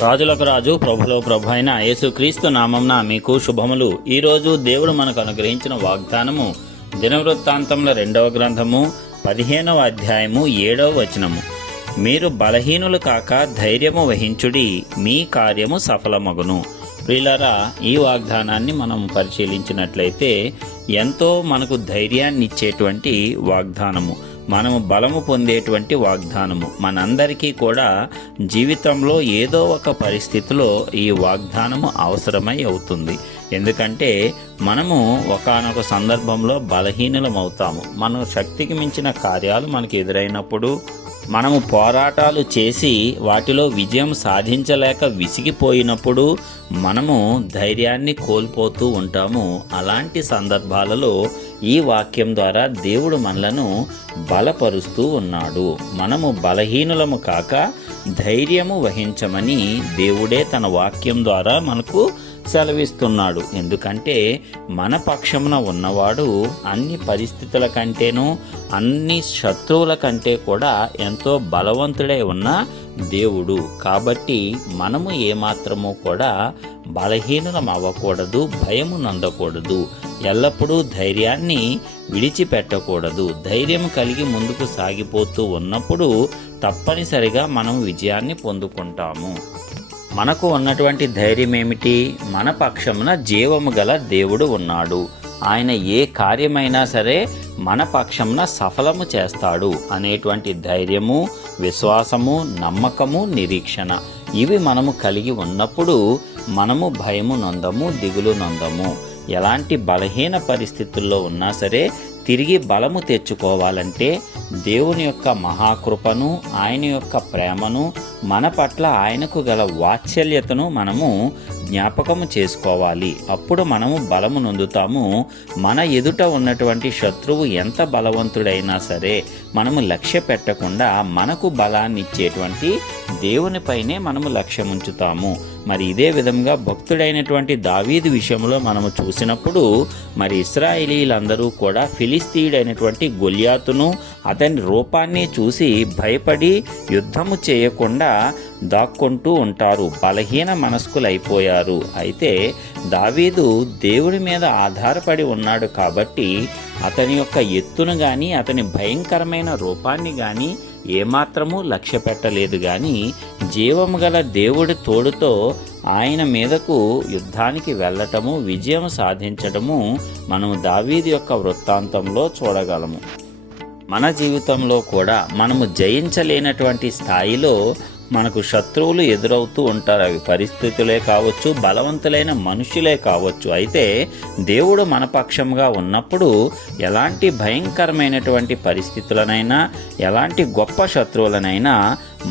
రాజులకు రాజు ప్రభులో ప్రభు అయిన యేసుక్రీస్తు నామంన మీకు శుభములు. ఈరోజు దేవుడు మనకు అనుగ్రహించిన వాగ్దానము దినవృత్తాంతముల 2వ గ్రంథము 15వ అధ్యాయము 7వ వచనము. మీరు బలహీనులు కాక ధైర్యము వహించుడి, మీ కార్యము సఫలమగును. ప్రియులారా, ఈ వాగ్దానాన్ని మనం పరిశీలించినట్లయితే ఎంతో మనకు ధైర్యాన్ని ఇచ్చేటువంటి వాగ్దానము, మనము బలము పొందేటువంటి వాగ్దానము. మనందరికీ కూడా జీవితంలో ఏదో ఒక పరిస్థితిలో ఈ వాగ్దానము అవసరమై అవుతుంది. ఎందుకంటే మనము ఒకానొక సందర్భంలో బలహీనులం అవుతాము. మన శక్తికి మించిన కార్యాలు మనకు ఎదురైనప్పుడు, మనము పోరాటాలు చేసి వాటిలో విజయం సాధించలేక విసిగిపోయినప్పుడు మనము ధైర్యాన్ని కోల్పోతూ ఉంటాము. అలాంటి సందర్భాలలో ఈ వాక్యం ద్వారా దేవుడు మనలను బలపరుస్తూ ఉన్నాడు. మనము బలహీనులము కాక ధైర్యము వహించమని దేవుడే తన వాక్యం ద్వారా మనకు సెలవిస్తున్నాడు. ఎందుకంటే మన పక్షమున ఉన్నవాడు అన్ని పరిస్థితుల కంటేనూ అన్ని శత్రువుల కంటే కూడా ఎంతో బలవంతుడై ఉన్న దేవుడు. కాబట్టి మనము ఏమాత్రము కూడా బలహీనులం అవ్వకూడదు, భయము నందకూడదు, ఎల్లప్పుడూ ధైర్యాన్ని విడిచిపెట్టకూడదు. ధైర్యం కలిగి ముందుకు సాగిపోతూ ఉన్నప్పుడు తప్పనిసరిగా మనం విజయాన్ని పొందుకుంటాము. మనకు ఉన్నటువంటి ధైర్యం ఏమిటి? మన పక్షమున జీవము గల దేవుడు ఉన్నాడు. ఆయన ఏ కార్యమైనా సరే మన పక్షమున సఫలము చేస్తాడు అనేటువంటి ధైర్యము, విశ్వాసము, నమ్మకము, నిరీక్షణ ఇవి మనము కలిగి ఉన్నప్పుడు మనము భయము నొందము, దిగులు నొందము. ఎలాంటి బలహీన పరిస్థితుల్లో ఉన్నా సరే తిరిగి బలము తెచ్చుకోవాలంటే దేవుని యొక్క మహాకృపను, ఆయన యొక్క ప్రేమను, మన పట్ల ఆయనకు గల వాత్సల్యతను మనము జ్ఞాపకము చేసుకోవాలి. అప్పుడు మనము బలము నొందుతాము. మన ఎదుట ఉన్నటువంటి శత్రువు ఎంత బలవంతుడైనా సరే మనము లక్ష్య పెట్టకుండా మనకు బలాన్ని ఇచ్చేటువంటి దేవునిపైనే మనము లక్ష్యం ఉంచుతాము. మరి ఇదే విధంగా భక్తుడైనటువంటి దావీదు విషయంలో మనము చూసినప్పుడు మరి ఇశ్రాయేలీలందరూ కూడా ఫిలిస్తీయుడైనటువంటి గొల్యాతును, అతని రూపాన్ని చూసి భయపడి యుద్ధము చేయకుండా దాక్కుంటూ ఉంటారు. బలహీన మనస్కులైపోయారు. అయితే దావీదు దేవుడి మీద ఆధారపడి ఉన్నాడు కాబట్టి అతని యొక్క ఎత్తును కానీ అతని భయంకరమైన రూపాన్ని కానీ ఏమాత్రమూ లక్ష్య పెట్టలేదు. కానీ జీవము గల దేవుడి తోడుతో ఆయన మీదకు యుద్ధానికి వెళ్ళటము, విజయం సాధించటము మనము దావీదు యొక్క వృత్తాంతంలో చూడగలము. మన జీవితంలో కూడా మనము జయించలేనటువంటి స్థాయిలో మనకు శత్రువులు ఎదురవుతూ ఉంటారు. అవి పరిస్థితులే కావచ్చు, బలవంతులైన మనుషులే కావచ్చు. అయితే దేవుడు మన పక్షంగా ఉన్నప్పుడు ఎలాంటి భయంకరమైనటువంటి పరిస్థితులనైనా, ఎలాంటి గొప్ప శత్రువులనైనా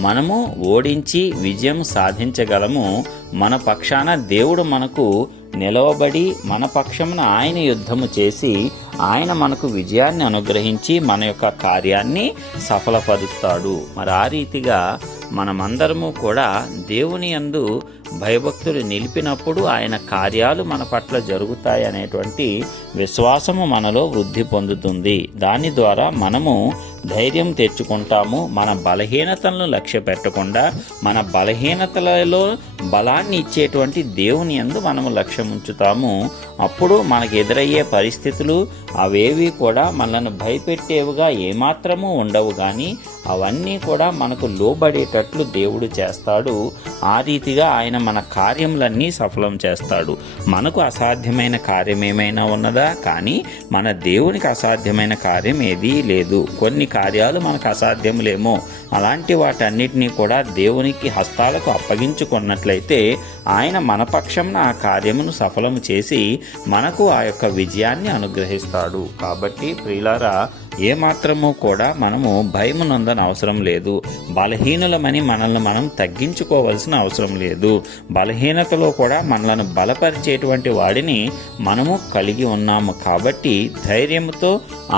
మనము ఓడించి విజయం సాధించగలము. మన పక్షాన దేవుడు మనకు నిలవబడి మన పక్షమున ఆయన యుద్ధము చేసి ఆయన మనకు విజయాన్ని అనుగ్రహించి మన యొక్క కార్యాన్ని సఫలపరుస్తాడు. మరి ఆ రీతిగా మనమందరము కూడా దేవుని యందు భయభక్తులు నిలిపినప్పుడు ఆయన కార్యాలు మన పట్ల జరుగుతాయి అనేటువంటి విశ్వాసము మనలో వృద్ధి పొందుతుంది. దాని ద్వారా మనము ధైర్యం తెచ్చుకుంటాము. మన బలహీనతలను లక్ష్య పెట్టకుండా మన బలహీనతలలో బలాన్ని ఇచ్చేటువంటి దేవుని యందు మనము లక్ష్యం ఉంచుతాము. అప్పుడు మనకు ఎదురయ్యే పరిస్థితులు అవేవి కూడా మనల్ని భయపెట్టేవిగా ఏమాత్రము ఉండవు. కానీ అవన్నీ కూడా మనకు లోబడేటట్లు దేవుడు చేస్తాడు. ఆ రీతిగా ఆయన మన కార్యములన్నీ సఫలం చేస్తాడు. మనకు అసాధ్యమైన కార్యం ఏమైనా ఉన్నదా? కానీ మన దేవునికి అసాధ్యమైన కార్యం ఏదీ లేదు. కొన్ని కార్యాలు మనకు అసాధ్యములేమో, అలాంటి వాటన్నిటినీ కూడా దేవునికి హస్తాలకు అప్పగించుకున్నట్లయితే ఆయన మన పక్షంన ఆ కార్యమును సఫలము చేసి మనకు ఆ యొక్క విజయాన్ని అనుగ్రహిస్తాడు. కాబట్టి ప్రియులారా, ఏమాత్రము కూడా మనము భయము నొందని అవసరం లేదు. బలహీనులమని మనల్ని మనం తగ్గించుకోవాల్సిన అవసరం లేదు. బలహీనతలో కూడా మనలను బలపరిచేటువంటి వాడిని మనము కలిగి ఉన్నాము. కాబట్టి ధైర్యంతో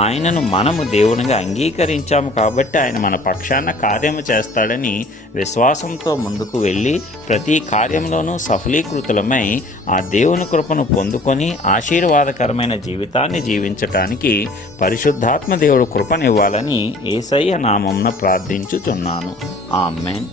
ఆయనను మనము దేవునిగా అంగీకరించాము కాబట్టి ఆయన మన పక్షాన కార్యము చేస్తాడని విశ్వాసంతో ముందుకు వెళ్ళి ప్రతి కార్యంలోనూ సఫలీకృతులమై ఆ దేవుని కృపను పొందుకొని ఆశీర్వాదకరమైన జీవితాన్ని జీవించటానికి పరిశుద్ధాత్మ దేవుడు కృపనివ్వాలని యేసయ్య నామమున ప్రార్థించుచున్నాను. ఆమేన్.